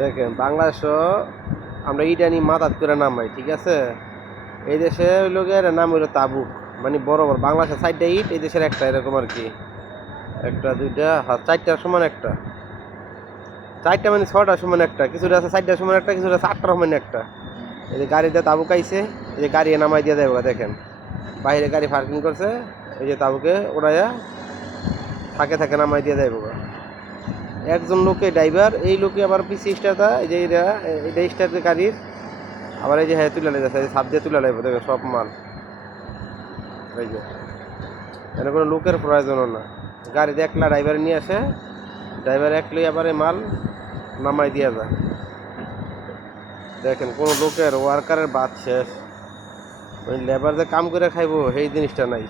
দেখেন বাংলাদেশও আমরা ইডানি মাথাত করে নামাই, ঠিক আছে। এই দেশে হইলো গিয়ে এর নাম হইলো তাবুক, মানে বড় বড় বাংলাদেশের 4টা ইট, এই দেশের একটা, এরকম আর কি। একটা দুইটা, হ্যাঁ 4টার সমান একটা, 4টা মানে 6টার সমান একটা, কিছুটা আছে 4টার সমান একটা, কিছুটা আছে 8টার সমান একটা। এই যে গাড়িতে তাবুক আইছে, এই যে গাড়ি নামাই দিয়ে দেবো, দেখেন বাইরে গাড়ি পার্কিং করছে, এই যে তাবুকে উড়াইয়া থাকে থাকে নামাই দিয়ে দেবো। একজন লোকে ড্রাইভার, এই লোকে আবার পিসি স্টার্টা, এই যে এটা স্টার্টের গাড়ির, আবার এই যে হ্যাঁ তুলে লেগেছে, সাপ দিয়ে তুলে লাগবে, দেখো সব মাল। এই যে এখানে কোনো লোকের প্রয়োজনও না, গাড়িতে একলা ড্রাইভার নিয়ে আসে, ড্রাইভার একলাই আবার এই মাল নামাই দিয়ে যায়। দেখেন কোনো লোকের ওয়ার্কারের বাদ শেষ, ওই লেবার যে কাম করে খাইবো সেই জিনিসটা নাই।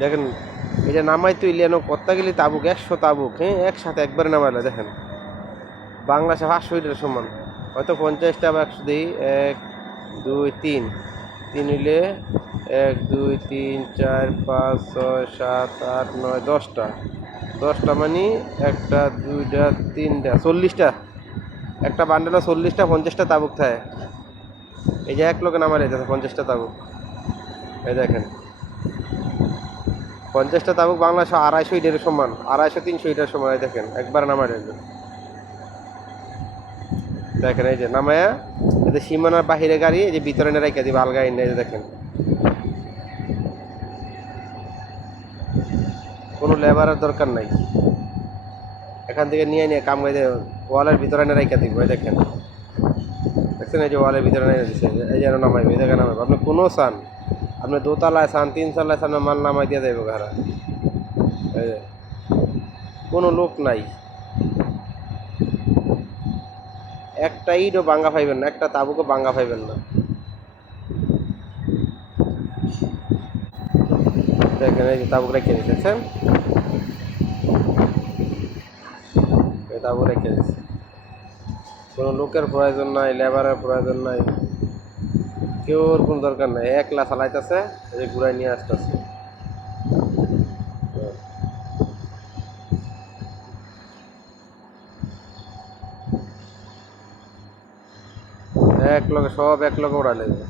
দেখেন এটা নামাই তো ইলিয়ানো কত্তা গেলি তাবুক, 100 তাবুক, হ্যাঁ একসাথে একবারে নামাইলে। দেখেন বাংলাদেশে 500 ইটের সমান, হয়তো 50টা বা 100 দিই, 1 2 3, 3 হইলে 1 2 3 4 5 6 7 8 9 10টা, 10টা মানে একটা দুইটা তিনটা 40টা, একটা বান্ডেলে 40টা 50টা তাবুক থাকে। এই যে এক লোকে নামাই যাচ্ছে 50টা তাবুক, এই দেখেন 50টা তাবুক বাংলাদেশে 250 ইটের সমান, 250 300 ইটের সমান। এই দেখেন একবার নামাই যাবে, দেখেন এই যে নামায়া, এই যে সীমানার বাহিরে গাড়ি, এই যে ভিতরে এনে রাখা দিবে আলগা এনে, এই যে দেখেন কোনো লেবারের দরকার নাই, এখান থেকে নিয়ে নিয়ে কাম গাইতে ওয়ালের ভিতরে এনে রাখা দিব। এই দেখেন দেখছেন, এই যে ওয়ালের ভিতরে এনে দিচ্ছে, এই যেন নামাইবে, এই জায়গায় নামাইবে। আপনি কোনো চান, আপনি দোতলায় চান 3 তলায় চান, মাল নামাই দিয়ে দেবো ঘাড়া। এই যে কোনো লোক নাই, একটা ইটও ভাঙ্গা পাইবেন না, একটা তাবুকও ভাঙ্গা পাইবেন না। দেখেন এই যে তাবুক রেখে দিতেছেন, এই তাবুক রেখে দিচ্ছে, কোনো লোকের প্রয়োজন নাই, লেবারের প্রয়োজন নাই, কেউ ওর কোনো দরকার নাই, একলা চালাইতেছে, এই যে ঘুরাই নিয়ে আসতেছে। এক লগে সব এক লগে উড়াই লাগবে।